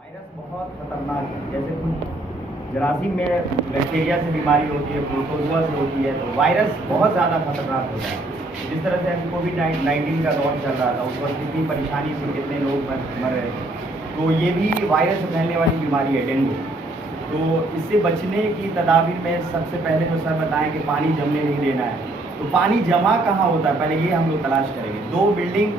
Virus बहुत खतरनाक है। जैसे कुछ जरासीम में बैक्टीरिया से बीमारी होती है, प्रोटोजोआ से होती है, तो वायरस बहुत ज़्यादा खतरनाक होता है। जिस तरह से अभी कोविड-19 का दौर चल रहा था, उस वक्त कितनी परेशानी से कितने लोग मर रहे थे, तो ये भी वायरस से फैलने वाली बीमारी है, डेंगू। तो इससे बचने की तदाबीर में सबसे पहले तो सर बताएं कि पानी जमने नहीं देना है। तो पानी जमा कहाँ होता है, पहले ये हम लोग तलाश करेंगे। दो बिल्डिंग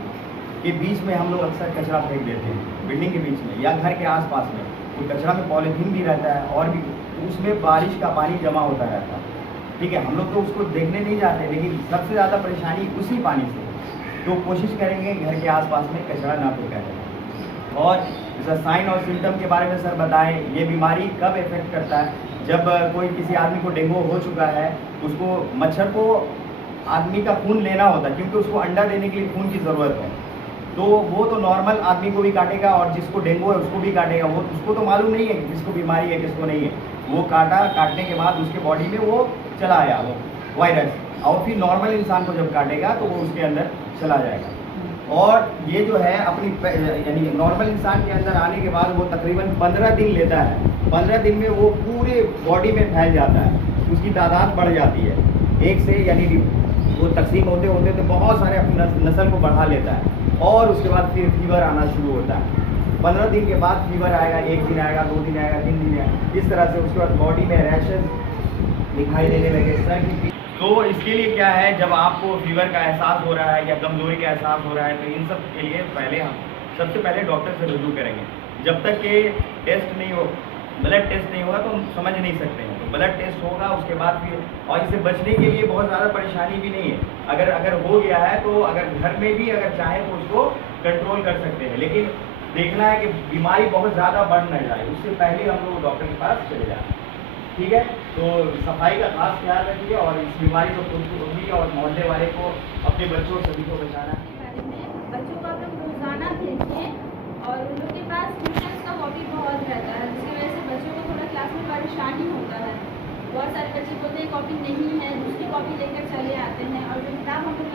के बीच में हम लोग अक्सर कचरा फेंक देते हैं, बिल्डिंग के बीच में या घर के आसपास में। तो कचरा में पॉलीथीन भी रहता है और भी, तो उसमें बारिश का पानी जमा होता रहता है। ठीक है, हम लोग तो उसको देखने नहीं जाते, लेकिन सबसे ज़्यादा परेशानी उसी पानी से। तो कोशिश करेंगे घर के आसपास में कचरा ना फेंका जाए। और जैसा साइन और सिम्टम के बारे में सर बताएं, ये बीमारी कब इफेक्ट करता है? जब कोई किसी आदमी को डेंगू हो चुका है, उसको मच्छर को आदमी का खून लेना होता है, क्योंकि उसको अंडा देने के लिए खून की ज़रूरत है। तो वो तो नॉर्मल आदमी को भी काटेगा और जिसको डेंगू है उसको भी काटेगा। वो उसको तो मालूम नहीं है कि किसको बीमारी है किसको नहीं है। वो काटने के बाद उसके बॉडी में वो चला आया वो वायरस, और फिर नॉर्मल इंसान को जब काटेगा तो वो उसके अंदर चला जाएगा। और ये जो है अपनी यानी नॉर्मल इंसान के अंदर आने के बाद वो तकरीबन 15 दिन लेता है। 15 दिन में वो पूरे बॉडी में फैल जाता है, उसकी तादाद बढ़ जाती है। एक से यानी वो तकसीम होते होते तो बहुत सारे अपनी नस्ल को बढ़ा लेता है, और उसके बाद फिर फीवर आना शुरू होता है। 15 दिन के बाद फीवर आएगा, 1 दिन आएगा, 2 दिन आएगा, 3 दिन आएगा, इस तरह से। उसके बाद बॉडी में रैशेस दिखाई देने लगे, सर की। तो इसके लिए क्या है, जब आपको फीवर का एहसास हो रहा है या कमज़ोरी का एहसास हो रहा है, तो इन सब के लिए हम सबसे पहले डॉक्टर से रुजू करेंगे। जब तक कि टेस्ट नहीं हो, ब्लड टेस्ट नहीं होगा तो हम समझ नहीं सकते हैं। तो ब्लड टेस्ट होगा, उसके बाद फिर, और इसे बचने के लिए बहुत ज़्यादा परेशानी भी नहीं है। अगर हो गया है तो अगर घर में भी अगर चाहें तो उसको कंट्रोल कर सकते हैं, लेकिन देखना है कि बीमारी बहुत ज़्यादा बढ़ न जाए, उससे पहले हम लोग डॉक्टर के पास चले जाएँ। ठीक है, तो सफाई का खास ख्याल रखिए और इस बीमारी को खुद को रोकिए और मोहल्ले वाले को, अपने बच्चों सभी को बचाना है। बच्चों को आप लोग रोज़ाना भेजिए और उन लोग के पास ट्यूशन का हॉबी बहुत रहता है, जिसकी वजह से बच्चों को थोड़ा क्लास में परेशानी होता है। बहुत सारे बच्चे बोलते हैं कॉपी नहीं है, दूसरी कॉपी लेकर चले आते हैं, और जो किताब हम लोग